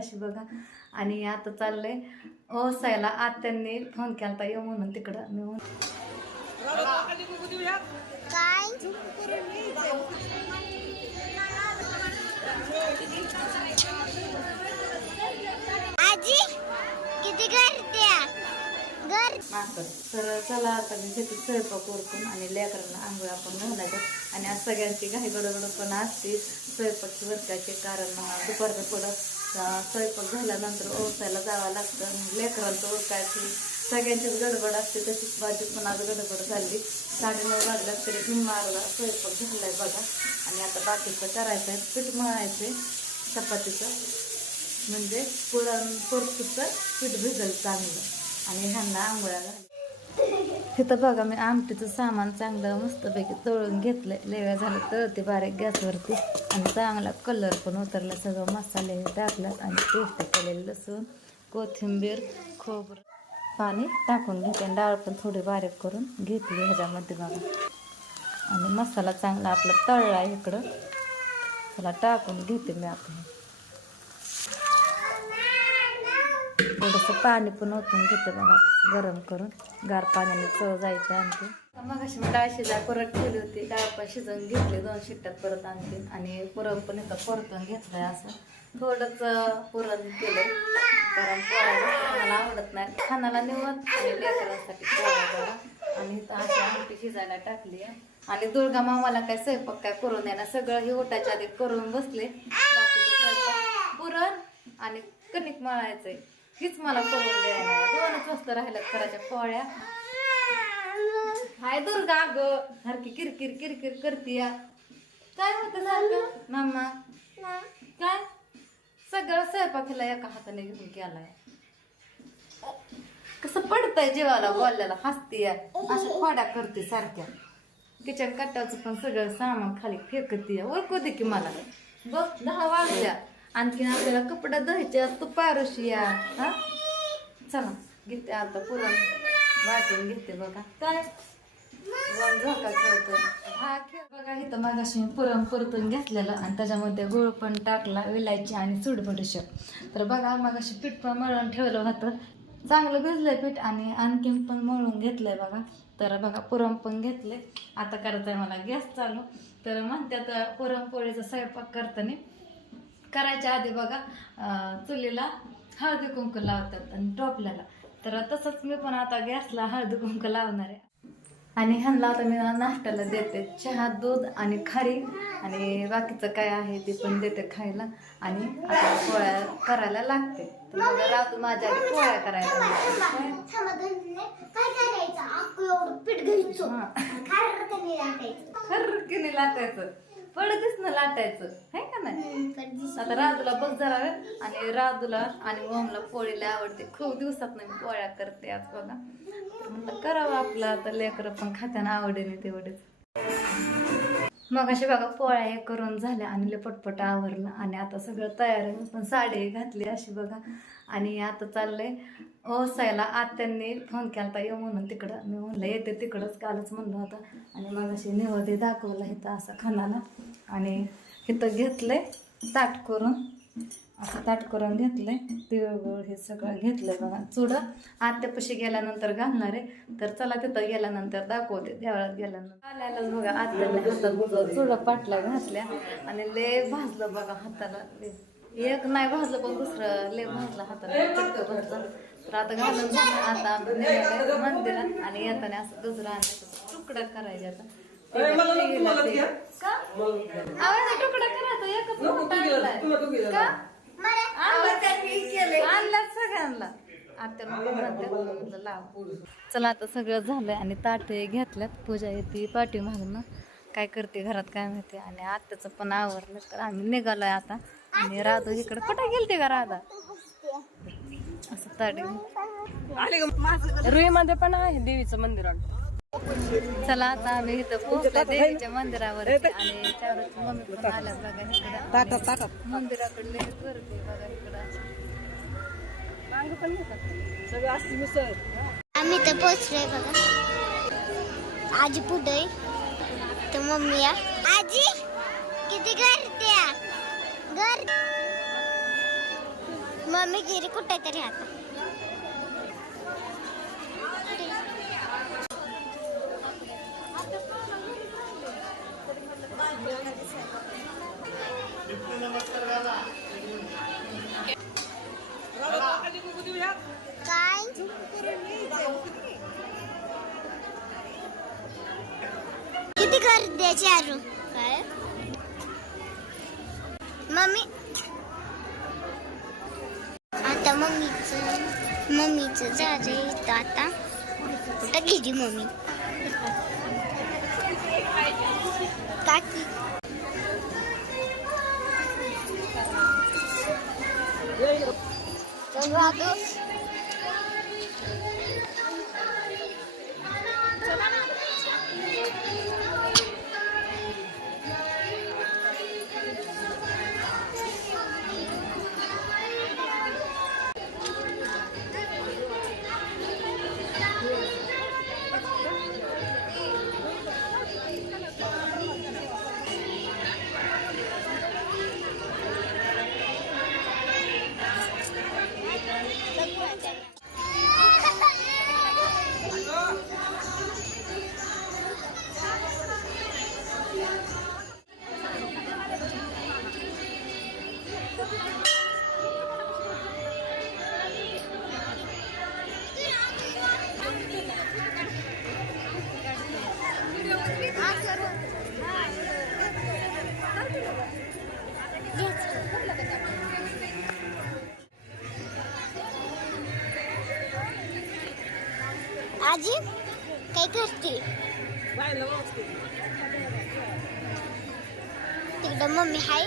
अशी बघा. आणि आता चाललंय ओसायला. आत्यांनी फोन केला येऊ म्हणून तिकडं. मी तर चला आता मी घेते स्वयंपाक उरकून आणि लेकरांना आंघोळ आपण घालायचं. आणि आज सगळ्यांची घाई गडबड पण असते. स्वयंपाकची वरकायचे कारण दुपारचं अं, स्वयंपाक झाल्यानंतर ओसायला जावं लागतं. लेकरांचं ओसायची. सगळ्यांचीच गडबड असते तशीच माझी पण आज गडबड झाली. साडेनऊ वाजल्या तरी मी मारला. स्वयंपाक झालाय बघा. आणि आता बाकीचं करायचं आहे पीठ मळायचं चपातीचं. म्हणजे पुरण परतूचं पीठ भिजल चांगलं. आणि ह्यांना आंघोळ्या घाल तिथं बघा मी आमटीचं सामान चांगलं मस्तपैकी तळून घेतलं लेव्या झालं तळते बारीक गॅसवरती. आणि चांगला कलर पण उतरला सगळं मसाले टाकला आणि पेस्ट केलेलं लसूण कोथिंबीर खोबरं. पाणी टाकून घेते आणि डाळ पण थोडी बारीक करून घेतली ह्याच्यामध्ये बघा. आणि मसाला चांगला आपला तळला आहे इकडं. त्याला टाकून घेते मी आपण. थोडंसं पाणी पण ओतून घेते बघा गरम करून. गार पाण्याने चव जायचे आणखी मग अशी मी डाळ शिजा परत ठेवली होती. डाळ पण शिजवून घेतली दोन शिट्ट्यात परत आणखी आणि पुरण पण इथं परतून घेतलंय असं. थोडंच पुरण केलं कारण पोळ्या खाण्याला आवडत नाही. खाण्याला निवड आणि लेकरांसाठी पोळ्या आणि अशी आमटी शिजायला टाकली आणि दुर्गा मामाला काय स्वयंपाक काय करून देणार? सगळं हे ओटाच्या आधी करून बसले. पुरण आणि कणिक मळायचंय. हीच मला करून द्यायला. दोनच वस्त राहिल्यात करायच्या पोळ्या. हाय दुर्गा ग सारखी किरकिर किरकिर करतीया काय होतं सारखं? मामा. काय? सगळं स्वयंपाकीला एका हाताने घेऊन केलाय कसं पडतंय जेवाला बोलल्याला हसतीया अशा खोड्या करते सारख्या. किचन कट्ट्याचं पण सगळं सामान खाली फेकतीय ओळखू दे की मला. बघ दहा वाजल्या. आणखीन आपल्याला कपडा धुवायचे तू पारुशी या. हा? चला घेते आता पुरण. वाटून घेते बघा. काय? झोका खेळतो हा खेळ. बघा इथं मागाशी पुरण परतून घेतलेलं आणि त्याच्यामध्ये गुळ पण टाकला विलायची आणि सुडबडीशेप तर बघा मागाशी पीठ पण मळून ठेवलं होतं. चांगलं भिजलंय पीठ आणि आणखीन पण मळून घेतलंय बघा. तर बघा पुरण पण घेतले आता करताय आहे मला गॅस चालू. तर म्हणतात पुरणपोळीचा स्वयंपाक करताना करायच्या आधी बघा चुलीला हळदी कुंकू लावतात आणि टोपल्याला. तर तसंच मी पण आता गॅसला हळदी कुंकू लावणार आहे. आणि ह्यांना आता मी नाश्त्याला देते. चहा दूध आणि खारी. आणि बाकीचं काय आहे ते पण देते खायला. आणि आता पोळ्या करायला लागते. तर राहतो माझ्या पोळ्या करायला टाकायचं खरकीने लाटायचं. पडतीच ना लाटायचं. है? का नाही आता राजूला बघ जरा आणि राजूला आणि ओमला पोळीला आवडते. खूप दिवसात मी पोळ्या करते आज बघा. म्हणलं करावं आपलं आता लेकरं पण खात्यानं आवडीने तेवढेच. मग असे बघा पोळ्या हे करून झाल्या आणि पटपट आवरलं. आणि आता सगळं तयार आहे. पण साडी घातली अशी बघा. आणि आता चाललंय ओसायला. आत्यांनी फोन केला येऊ म्हणून तिकडं. मी म्हणलं येते तिकडंच. कालच म्हणलं होतं. आणि मग अशी निवडे दाखवला इथं असं खानाला आणि इथं घेतलंय ताट करून. असं ताट करून घेतलंय. तिळगुळ हे सगळं घेतलंय बघा. चुडं आत्यापाशी गेल्यानंतर घालणार आहे. तर चला तिथं गेल्यानंतर दाखवते. देवळात गेल्यानंतर. आल्यालाच बघा आत्याने हातात चुडं पाटला घातल्या आणि ले भाजलं बघा हाताला. एक नाही भाजलं पण दुसरं ले भाजलं हाताला. भाजलं तर आता घालून आता मंदिरात आणि येताना असं गजरा आणायचं तुकडा करायचे आता. ते- एकच मोठा आणलाय. का? सगळ्यांना लाव. चला आता सगळं झालंय आणि ताटे घेतल्यात. पूजा येते पाठी मागणं काय करते घरात काय माहिती. आणि आत्याचं पण आवरलं तर आम्ही निघालोय आता. आणि राधू इकडे कुठे गेलते का राधा? असं ताटे रुई मध्ये पण आहे देवीचं मंदिर आहे. चला आता आम्ही इथं पोहोचलो देवीच्या मंदिरावरती आणि मम्मी पण आल्या बघा इकडं. मंदिराकडले गर्दी बघा इकडं. आम्ही तर पोचलोय बघा. आजी पुढे तर मम्मी आजी किती करत्या घर मम्मी गिरी कुठे तरी आता काय किती गर्दी आरू काय मम्मी आता मम्मीचं मम्मीचं जायचं इथं आता कुठं गेली मम्मी काकी तर आजी काय करते तिकडं मम्मी हाय.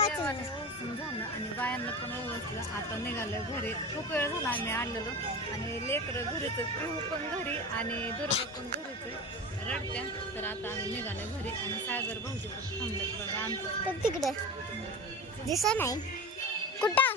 ओवाळून झालं आणि बायांना पण ओळखलं आता निघालं घरी. खूप वेळ झाला आम्ही आलेलो. आणि लेकरं घरीच. पिहू पण घरी आणि दुर्गा पण घरीच आहे. रडत्या तर आता आम्ही निघाले घरी आणि सागर भाऊजी पण थांबलेत बघा आमचं. तर तिकडे. दिसा नाही. कुठं?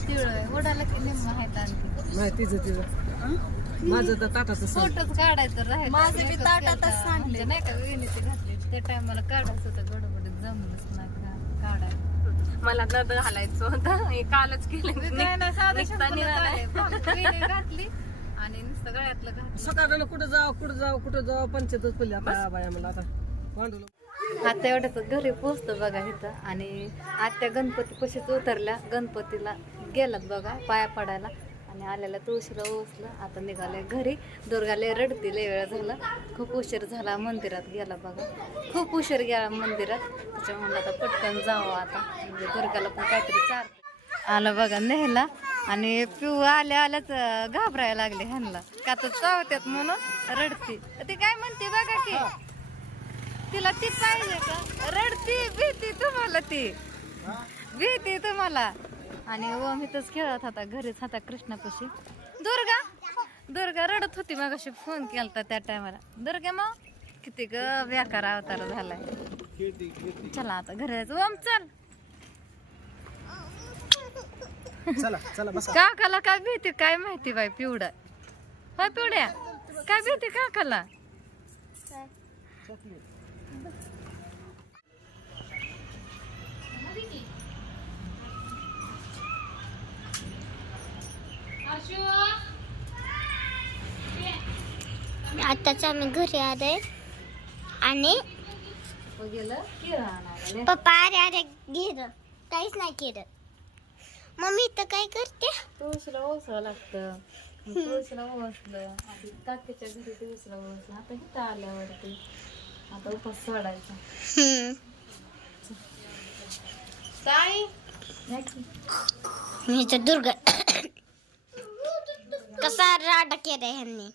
तिळ ओढाला की निम्म आहेत आणखी? नाही तिचं तिचं माझं तर ताटाचं फोटोच काढायचं राहायचं माझं बी ताटातच. सांडले. म्हणजे नाही का वेणीचे घातले त्या टायमाला काढायचं होतं गडबडीत जमलंच नाही का- काढायला. मला नद घालायचं होतं. हे कालच केलं. निघता निघालाय. वेणी घातली आणि नुसतं गळ्यातलं घातलं. कुठं जावं कुठं जावं कुठं जावं पंचायतच पडली. आता बाया मला आता भांडवलं. आता एवढ्याच घरी पोचतो बघा इथं. आणि आत्या गणपती पशीच उतरल्या. गणपतीला गेलात बघा पाया पडायला. आणि आलेला तुळशीला ओसलं आता निघाले घरी. दुर्गाले रडती लय वेळ झाला. खूप उशीर झाला मंदिरात गेला बघा. खूप उशीर गेला मंदिरात. त्याच्यामुळे आता पटकन जावं आता. म्हणजे दुर्गाला पण काहीतरी चार आलं बघा नेहला आणि पिऊ आल्या आल्याच घाबरायला लागले ह्यांना. का तर चावत्यात म्हणून रडती. ती काय म्हणते बघा की तिला ती पाहिजे का? रडती भीती तुम्हाला ती. भीती तुम्हाला. आणि ओम इथंच खेळत होता घरीच होता कृष्णापाशी. दुर्गा? दुर्गा रडत होती मग अशी फोन केलता त्या टायमाला दुर्गा मग? किती ग बेकार अवतार झालाय. चला आता घरी जायचं. ओम चल. चला चला बसा. काकाला काय भीती? काय माहिती बाई पिवडा. होय पिवड्या? काय भीती काकाला? आताच आम्ही घरी आलोय. आणि पप्पा अरे अरे घेर काहीच नाही केलं. मम्मी इथं काय करते? तुळशीला ओसळं लागतं. तुळशीला ओसलं. काकीच्या घरी तुळशीला ओसलं. आता इथं आल्यावरती. आता उपास सोडायचा. की. मी तर दुर्गा कसा राडा केलाय ह्यांनी?